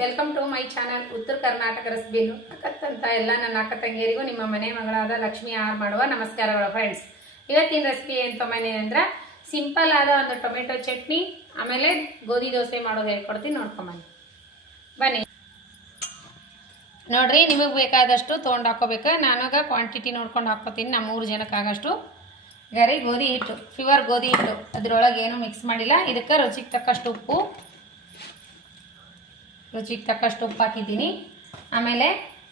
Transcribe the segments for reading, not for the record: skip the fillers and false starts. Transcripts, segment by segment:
Welcome to my channel ಉತ್ತರ ಕರ್ನಾಟಕ ರೆಸಿಪಿನು ಅಕ್ಕಂತ ಎಲ್ಲ ನನ್ನ ಅಕ್ಕ ತಂಗಿಯರಿಗೂ ನಿಮ್ಮ ಮನೆ ಮಗಳಾದ ಲಕ್ಷ್ಮಿ ಆರ್ ಮಾಡುವ ನಮಸ್ಕಾರಗಳು ಫ್ರೆಂಡ್ಸ್. ಇವತ್ತಿನ ರೆಸಿಪಿ ಏನು ತೊಗೊಂಡಿನಿ ಅಂದ್ರೆ ಸಿಂಪಲ್ ಆದ ಒಂದು ಟೊಮೆಟೊ ಚಟ್ನಿ ಆಮೇಲೆ ಗೋಧಿ ದೋಸೆ ಮಾಡೋದು ಹೇಳ್ಕೊಡ್ತೀನಿ, ನೋಡ್ಕೊಂಬನ್ನಿ ಬನ್ನಿ. ನೋಡ್ರಿ, ನಿಮಗೆ ಬೇಕಾದಷ್ಟು ತೊಗೊಂಡು ಹಾಕೋಬೇಕು. ನಾನಾಗ ಕ್ವಾಂಟಿಟಿ ನೋಡ್ಕೊಂಡು ಹಾಕ್ಕೋತೀನಿ. ನಮ್ಮ 3 ಜನಕ್ಕಾಗಷ್ಟು ಗರಿ ಗೋಧಿ ಹಿಟ್ಟು, ಪ್ಯೂರ್ ಗೋಧಿ ಹಿಟ್ಟು, ಅದ್ರೊಳಗೆ ಏನು ಮಿಕ್ಸ್ ಮಾಡಿಲ್ಲ. ಇದಕ್ಕೆ ರುಚಿಗೆ ತಕ್ಕಷ್ಟು ಉಪ್ಪು ಹಾಕಿದ್ದೀನಿ. ಆಮೇಲೆ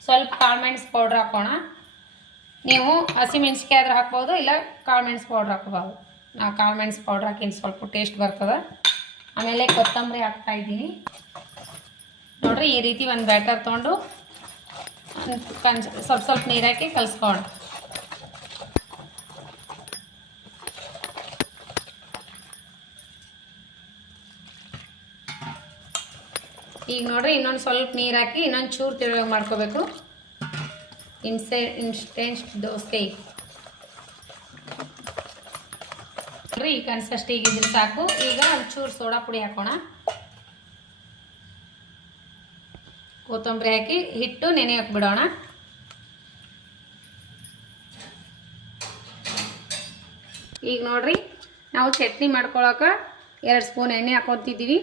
ಸ್ವಲ್ಪ ಕಾಳು ಮೆಣಸು ಪೌಡ್ರ್ ಹಾಕೋಣ. ನೀವು ಹಸಿ ಮೆಣಸಿಕಾಯಿ ಆದ್ರೆ ಹಾಕ್ಬೋದು, ಇಲ್ಲ ಕಾಳು ಮೆಣಸು ಪೌಡ್ರ್ ಹಾಕ್ಬೋದು. ನಾವು ಕಾಳು ಮೆಣಸು ಪೌಡ್ರ್ ಹಾಕಿ ಸ್ವಲ್ಪ ಟೇಸ್ಟ್ ಬರ್ತದೆ. ಆಮೇಲೆ ಕೊತ್ತಂಬರಿ ಹಾಕ್ತಾಯಿದ್ದೀನಿ. ನೋಡಿರಿ, ಈ ರೀತಿ ಒಂದು ಬ್ಯಾಟರ್ ತೊಗೊಂಡು ಸ್ವಲ್ಪ ನೀರು ಹಾಕಿ ಕಲಿಸ್ಕೊಳ್ಳೋಣ. ಈಗ ನೋಡ್ರಿ, ಇನ್ನೊಂದು ಸ್ವಲ್ಪ ನೀರು ಹಾಕಿ ಇನ್ನೊಂದು ಚೂರು ತಿರುವಾಗಿ ಮಾಡ್ಕೋಬೇಕು. ಇನ್ಸ್ಟೆಂಟ್ ದೋಸೆ ನೋಡ್ರಿ, ಈ ಕನ್ಸಿಸ್ಟೆನ್ಸಿಗೆ ಇದ್ರೆ ಸಾಕು. ಈಗ ಒಂಚೂರು ಸೋಡಾ ಪುಡಿ ಹಾಕೋಣ. ಕೊತ್ತಂಬರಿ ಹಾಕಿ ಹಿಟ್ಟು ನೆನೆಯೋಕೆ ಬಿಡೋಣ. ಈಗ ನೋಡ್ರಿ, ನಾವು ಚಟ್ನಿ ಮಾಡ್ಕೊಳಕ್ಕೆ 2 ಸ್ಪೂನ್ ಎಣ್ಣೆ ಹಾಕೊತಿದ್ದೀವಿ.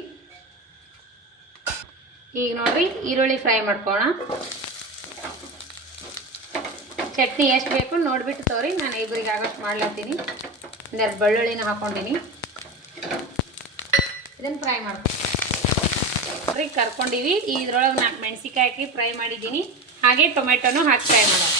ಈಗ ನೋಡ್ರಿ, ಈರುಳ್ಳಿ ಫ್ರೈ ಮಾಡ್ಕೋಣ. ಚಟ್ನಿ ಎಷ್ಟು ಬೇಕು ನೋಡಿಬಿಟ್ಟು ತೋರಿ. ನಾನು ಇಬ್ಬರಿಗೆ ಆಗೋಷ್ಟು ಮಾಡ್ಲತ್ತೀನಿ. 2 ಬೆಳ್ಳುಳ್ಳಿನ ಹಾಕ್ಕೊಂಡಿನಿ. ಇದನ್ನು ಫ್ರೈ ಮಾಡ್ಕೊಂಡು ಕರ್ಕೊಂಡಿವಿ. ಇದ್ರೊಳಗೆ 4 ಮೆಣಸಿಕಾಯಿ ಹಾಕಿ ಫ್ರೈ ಮಾಡಿದ್ದೀನಿ. ಹಾಗೆ ಟೊಮೆಟೊನು ಹಾಕಿ ಫ್ರೈ ಮಾಡೋಣ.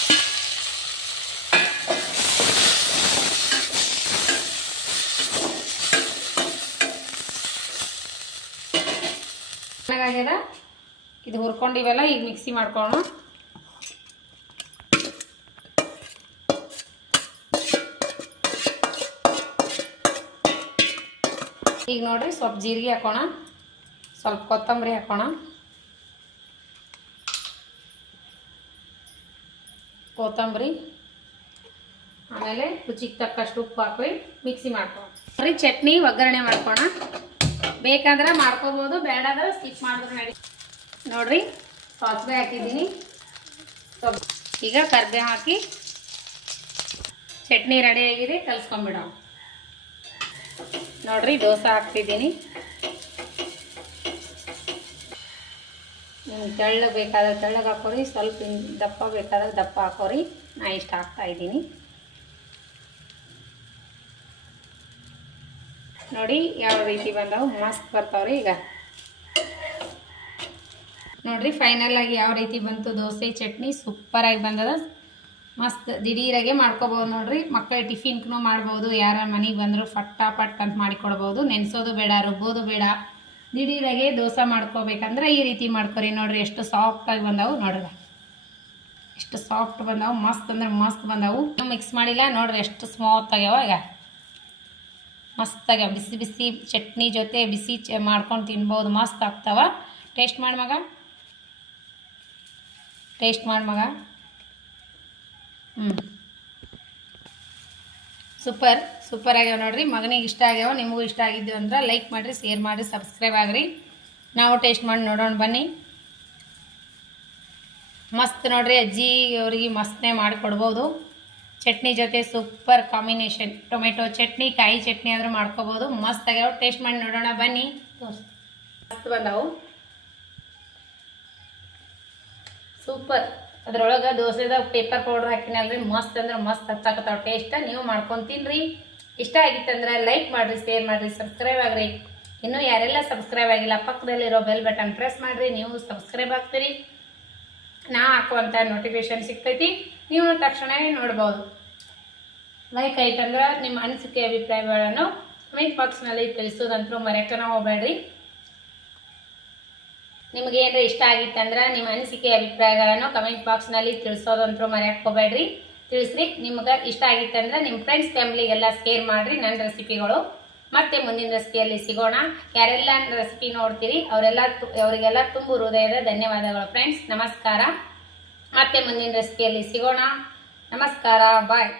ಚೆನ್ನಾಗಾಗ್ಯದ. ಇದು ಹುರ್ಕೊಂಡಿವೆಲ್ಲ ಈಗ ಮಿಕ್ಸಿ ಮಾಡ್ಕೊಳ್ಳೋಣ. ಈಗ ನೋಡ್ರಿ, ಸ್ವಲ್ಪ ಜೀರಿಗೆ ಹಾಕೋಣ, ಸ್ವಲ್ಪ ಕೊತ್ತಂಬರಿ ಹಾಕೋಣ, ಆಮೇಲೆ ರುಚಿಗೆ ತಕ್ಕಷ್ಟು ಉಪ್ಪು ಹಾಕಿ ಮಿಕ್ಸಿ ಮಾಡ್ಕೊಳ್ಳೋಣ. ನೋಡ್ರಿ, ಚಟ್ನಿ ಒಗ್ಗರಣೆ ಮಾಡ್ಕೋಣ. ಬೇಕಾದ್ರೆ ಮಾಡ್ಕೋಬೋದು, ಬೇಡಾದ್ರೆ ಸ್ಕಿಪ್ ಮಾಡಿದ್ರು ನಡಿ. ನೋಡ್ರಿ, ಸಾಸಿವೆ ಹಾಕಿದ್ದೀನಿ. ಈಗ ಕರಿಬೇವು ಹಾಕಿ ಚಟ್ನಿ ರೆಡಿ ಆಗಿದೆ, ಕಲಿಸ್ಕೊಂಡ್ಬಿಡೋಣ. ನೋಡ್ರಿ, ದೋಸೆ ಹಾಕ್ತಿದ್ದೀನಿ. ತೆಳ್ಳಗೆ ಬೇಕಾದ್ರೆ ತೆಳ್ಳಗೆ ಹಾಕೋರಿ, ಸ್ವಲ್ಪ ದಪ್ಪ ಬೇಕಾದ್ರೆ ದಪ್ಪ ಹಾಕೋರಿ. ನಾ ಇಷ್ಟು ಹಾಕ್ತಾಯಿದ್ದೀನಿ. ನೋಡಿ ಯಾವ ರೀತಿ ಬಂದವು, ಮಸ್ತ್ ಬರ್ತಾವ್ರಿ. ಈಗ ನೋಡ್ರಿ, ಫೈನಲ್ ಆಗಿ ಯಾವ ರೀತಿ ಬಂತು ದೋಸೆ ಚಟ್ನಿ. ಸೂಪರಾಗಿ ಬಂದದ, ಮಸ್ತ್ ದಿಢೀರಾಗೆ ಮಾಡ್ಕೋಬೋದು. ನೋಡ್ರಿ, ಮಕ್ಕಳ ಟಿಫಿನ್ಗೂ ಮಾಡ್ಬೋದು. ಯಾರ ಮನೆಗೆ ಬಂದರೂ ಫಟ್ಟಾಫಟ್ ಅಂತ ಮಾಡಿಕೊಡ್ಬೋದು. ನೆನೆಸೋದು ಬೇಡ, ರುಬ್ಬೋದು ಬೇಡ. ದಿಢೀರಾಗೆ ದೋಸೆ ಮಾಡ್ಕೋಬೇಕಂದ್ರೆ ಈ ರೀತಿ ಮಾಡ್ಕೊರಿ. ನೋಡ್ರಿ, ಎಷ್ಟು ಸಾಫ್ಟಾಗಿ ಬಂದವು. ನೋಡ್ರಿ, ಎಷ್ಟು ಸಾಫ್ಟ್ ಬಂದವು, ಮಸ್ತ್ ಅಂದ್ರೆ ಮಸ್ತ್ ಬಂದವು. ಮಿಕ್ಸ್ ಮಾಡಿಲ್ಲ. ನೋಡ್ರಿ, ಎಷ್ಟು ಸ್ಮೂತ್ ಆಗ್ಯಾವ. ಈಗ ಮಸ್ತಾಗ್ಯಾವ. ಬಿಸಿ ಬಿಸಿ ಚಟ್ನಿ ಜೊತೆ ಬಿಸಿ ಮಾಡ್ಕೊಂಡು ತಿನ್ಬೋದು. ಮಸ್ತ್ ಆಗ್ತಾವ. ಟೇಸ್ಟ್ ಮಾಡಿ ಮಗ, ಟೇಸ್ಟ್ ಮಾಡಿ ಮಗ. ಸೂಪರ್ ಆಗ್ಯಾವ. ನೋಡ್ರಿ, ಮಗನಿಗೆ ಇಷ್ಟ ಆಗ್ಯಾವ. ನಿಮಗೂ ಇಷ್ಟ ಆಗಿದ್ದು ಅಂದ್ರೆ ಲೈಕ್ ಮಾಡಿರಿ, ಶೇರ್ ಮಾಡಿರಿ, ಸಬ್ಸ್ಕ್ರೈಬ್ ಆಗ್ರಿ. ನಾವು ಟೇಸ್ಟ್ ಮಾಡಿ ನೋಡೋಣ ಬನ್ನಿ. ಮಸ್ತ್ ನೋಡ್ರಿ, ಅಜ್ಜಿ ಅವರಿಗೆ ಮಸ್ತನೇ ಮಾಡಿಕೊಡ್ಬೋದು. ಚಟ್ನಿ ಜೊತೆ ಸೂಪರ್ ಕಾಂಬಿನೇಷನ್. ಟೊಮೆಟೊ ಚಟ್ನಿ, ಕಾಯಿ ಚಟ್ನಿ ಆದರೂ ಮಾಡ್ಕೋಬೋದು. ಮಸ್ತ್ ಆಗ್ಯಾವ. ಟೇಸ್ಟ್ ಮಾಡಿ ನೋಡೋಣ ಬನ್ನಿ. ಮಸ್ತ್ ಬಂದವು, ಸೂಪರ್. ಅದ್ರೊಳಗೆ ದೋಸೆದಾಗ ಪೇಪರ್ ಪೌಡ್ರ್ ಹಾಕಿನಲ್ರಿ, ಮಸ್ತ್ ಅಂದ್ರೆ ಮಸ್ತ್ ಹಚ್ಚಾಕತ್ತಾವ ಟೇಸ್ಟ್. ನೀವು ಮಾಡ್ಕೊಂಡು ತಿನ್ನಿರಿ. ಇಷ್ಟ ಆಗಿತ್ತಂದ್ರೆ ಲೈಕ್ ಮಾಡಿರಿ, ಶೇರ್ ಮಾಡಿರಿ, ಸಬ್ಸ್ಕ್ರೈಬ್ ಆಗ್ರಿ. ಇನ್ನೂ ಯಾರೆಲ್ಲ ಸಬ್ಸ್ಕ್ರೈಬ್ ಆಗಿಲ್ಲ, ಪಕ್ಕದಲ್ಲಿರೋ ಬೆಲ್ ಬಟನ್ ಪ್ರೆಸ್ ಮಾಡಿರಿ. ನೀವು ಸಬ್ಸ್ಕ್ರೈಬ್ ಆಗ್ತೀರಿ, ನಾ ಹಾಕುವಂಥ ನೋಟಿಫಿಕೇಶನ್ ಸಿಗ್ತೈತಿ. ನೀವು ತಕ್ಷಣ ನೋಡ್ಬೋದು. ಲೈಕ್ ಆಯ್ತಂದ್ರೆ ನಿಮ್ಮ ಅನಿಸಿಕೆ ಅಭಿಪ್ರಾಯಗಳನ್ನು ಕಮೆಂಟ್ ಬಾಕ್ಸ್ನಲ್ಲಿ ತಿಳಿಸೋದಂತೂ ಮರೆಯೋಕೆ ಹೋಗಬೇಡ್ರಿ. ನಿಮಗೆ ಏನಾರ ಇಷ್ಟ ಆಗಿತ್ತಂದ್ರೆ ನಿಮ್ಮ ಅನಿಸಿಕೆ ಅಭಿಪ್ರಾಯಗಳನ್ನು ಕಮೆಂಟ್ ಬಾಕ್ಸ್ನಲ್ಲಿ ತಿಳಿಸೋದಂತೂ ಮರೆಯೋಕೆ ಹೋಗಬೇಡ್ರಿ. ತಿಳಿಸ್ರಿ. ನಿಮ್ಗೆ ಇಷ್ಟ ಆಗಿತ್ತಂದ್ರೆ ನಿಮ್ಮ ಫ್ರೆಂಡ್ಸ್ ಫ್ಯಾಮಿಲಿಗೆಲ್ಲ ಶೇರ್ ಮಾಡಿರಿ ನನ್ನ ರೆಸಿಪಿಗಳು. ಮತ್ತೆ ಮುಂದಿನ ರೆಸಿಪಿಯಲ್ಲಿ ಸಿಗೋಣ. ಯಾರೆಲ್ಲ ರೆಸಿಪಿ ನೋಡ್ತೀರಿ ಅವರಿಗೆಲ್ಲ ತುಂಬ ಹೃದಯದ ಧನ್ಯವಾದಗಳು ಫ್ರೆಂಡ್ಸ್. ನಮಸ್ಕಾರ. ಮತ್ತೆ ಮುಂದಿನ ರೆಸಿಪಿಯಲ್ಲಿ ಸಿಗೋಣ. ನಮಸ್ಕಾರ, ಬಾಯ್.